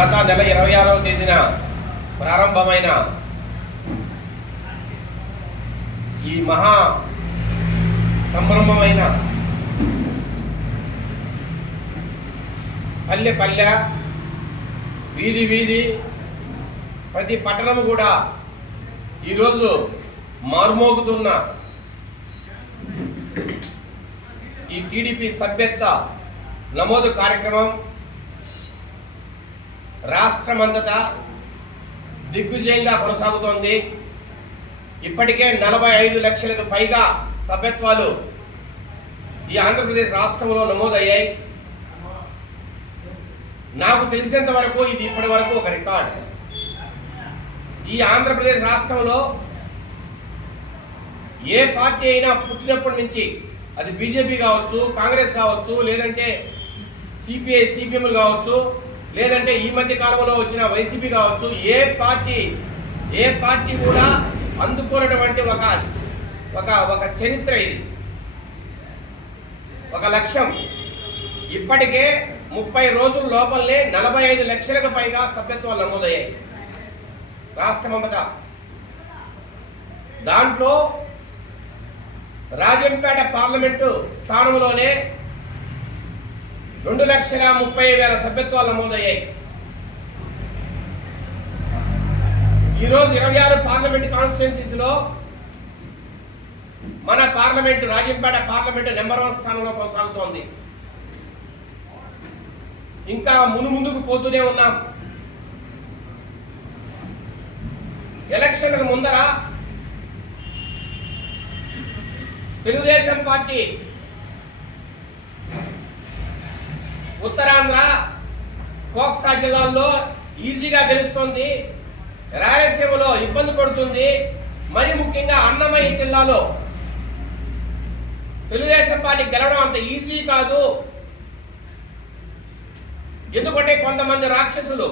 గత నెల 26వ తేదీన ప్రారంభమైన ఈ మహా సంభ్రమమైన పల్లె పల్లె వీధి వీధి ప్రతి పట్టణము కూడా ఈరోజు మార్మోగుతున్న ఈ టీడీపీ సభ్యత్వ నమోదు కార్యక్రమం రాష్ట్రమంతటా దిగ్విజయంగా కొనసాగుతోంది. ఇప్పటికే 45 లక్షలకు పైగా సభ్యత్వాలు ఈ ఆంధ్రప్రదేశ్ రాష్ట్రంలో నమోదయ్యాయి. నాకు తెలిసినంత వరకు ఇది ఇప్పటి వరకు ఒక రికార్డ్. ఈ ఆంధ్రప్రదేశ్ రాష్ట్రంలో ఏ పార్టీ అయినా పుట్టినప్పటి నుంచి, అది బీజేపీ కావచ్చు, కాంగ్రెస్ కావచ్చు, లేదంటే సిపిఐ సిపిఎంలు కావచ్చు, లేదంటే ఈ మధ్య కాలంలో వచ్చిన వైసీపీ కావచ్చు, ఏ పార్టీ కూడా అందుకున్నటువంటి ఒక చరిత్ర, ఇది ఒక లక్ష్యం. ఇప్పటికే 30 రోజుల లోపలనే 45 లక్షలకు పైగా సభ్యత్వాలు నమోదయ్యాయి రాష్ట్రమంతటా. దాంట్లో రాజంపేట పార్లమెంటు స్థానంలోనే 2,30,000 సభ్యత్వాలు నమోదయ్యాయి. ఈరోజు 26 పార్లమెంట్ కాన్స్టిట్యున్సీస్లో మన పార్లమెంటు, రాజంపేట పార్లమెంటు నెంబర్ 1 స్థానంలో కొనసాగుతోంది. ఇంకా ముందుకు పోతూనే ఉన్నాం. ఎలక్షన్లకు ముందర తెలుగుదేశం పార్టీ ఉత్తరాంధ్ర, కోస్తా జిల్లాల్లో ఈజీగా గెలుస్తుంది, రాయలసీమలో ఇబ్బంది పడుతుంది, మరి ముఖ్యంగా అన్నమయ్య జిల్లాలో తెలుగుదేశం పార్టీ గెలవడం అంత ఈజీ కాదు. ఎందుకంటే కొంతమంది రాక్షసులు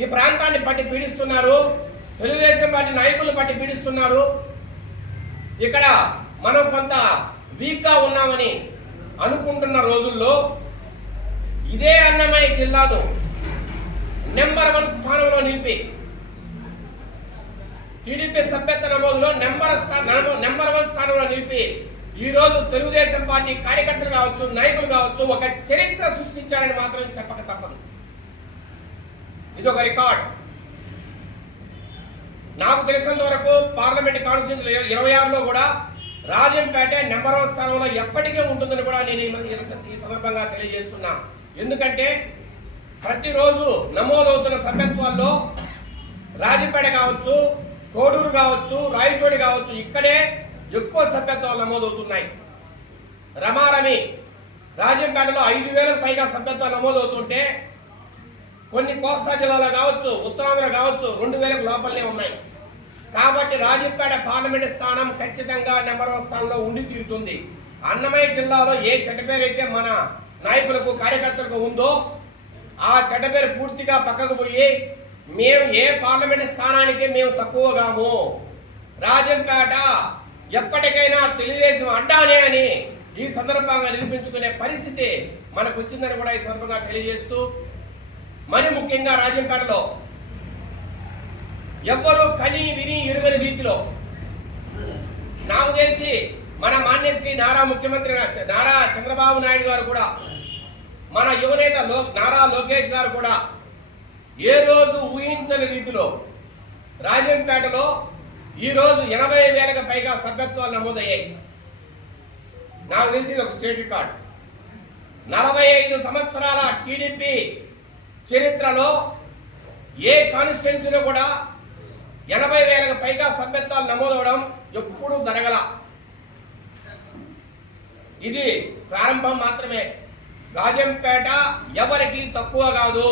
ఈ ప్రాంతాన్ని పట్టి పీడిస్తున్నారు, తెలుగుదేశం పార్టీ నాయకులను పట్టి పీడిస్తున్నారు. ఇక్కడ మనం కొంత వీక్గా ఉన్నామని అనుకుంటున్న రోజుల్లో ఇదే అన్నమయ్య జిల్లాను నెంబర్ 1 స్థానంలో నిలిపి టీడీపీ సభ్యత్వ నమోదులో నెంబర్ 1 స్థానంలో నిలిపి ఈరోజు తెలుగుదేశం పార్టీ కార్యకర్తలు కావచ్చు, నాయకులు కావచ్చు, ఒక చరిత్ర సృష్టించారని మాత్రం చెప్పక తప్పదు. ఇది ఒక రికార్డ్. నాకు తెలిసినంత వరకు పార్లమెంట్ కాన్స్టిట్యూన్సీ 26లో కూడా రాజంపేట నెంబర్ 1 స్థానంలో ఎప్పటికే ఉంటుందని కూడా నేను ఈ సందర్భంగా తెలియజేస్తున్నా. ఎందుకంటే ప్రతిరోజు నమోదవుతున్న సభ్యత్వాల్లో రాజంపేట కావచ్చు, కోడూరు కావచ్చు, రాయచోటి కావచ్చు, ఇక్కడే ఎక్కువ సభ్యత్వాలు నమోదవుతున్నాయి. రమారమి రాజంపేటలో 5,000కు పైగా సభ్యత్వాలు నమోదవుతుంటే కొన్ని కోస్తా జిల్లాలో కావచ్చు, ఉత్తరాంధ్ర కావచ్చు 2,000కు లోపలనే ఉన్నాయి. కాబట్టి రాజంపేట పార్లమెంటు స్థానం ఖచ్చితంగా నెంబర్ 1 స్థానంలో ఉండి తీరుతుంది. అన్నమయ్య జిల్లాలో ఏ చెడ్డపేరు అయితే మన నాయకులకు, కార్యకర్తలకు ఉందో ఆ చెడ్డపేరు పూర్తిగా పక్కకు పోయి మేము ఏ పార్లమెంటు స్థానానికి మేము తక్కువగాము, రాజంపేట ఎప్పటికైనా తెలుగుదేశం అడ్డానే అని ఈ సందర్భంగా నిరూపించుకునే పరిస్థితి మనకు వచ్చిందని కూడా ఈ సందర్భంగా తెలియజేస్తూ, మరి ముఖ్యంగా రాజంపేటలో ఎవ్వరూ కని విని ఎరుగని రీతిలో నాకు తెలిసి మన మాన్యశ్రీ ముఖ్యమంత్రి నారా చంద్రబాబు నాయుడు గారు కూడా, మన యువనేత నారా లోకేష్ గారు కూడా ఏ రోజు ఊహించని రీతిలో రాజంపేటలో ఈరోజు 80,000కు పైగా సభ్యత్వాలు నమోదయ్యాయి. నాకు తెలిసి ఒక స్టేట్ రికార్డ్. 45 సంవత్సరాల టీడీపీ చరిత్రలో ఏ కాన్స్టిట్యున్సీలో కూడా 80,000కు పైగా సభ్యత్వాలు నమోదవడం ఎప్పుడూ జరగల. ఇది ప్రారంభం మాత్రమే. రాజంపేట ఎవరికి తక్కువ కాదు.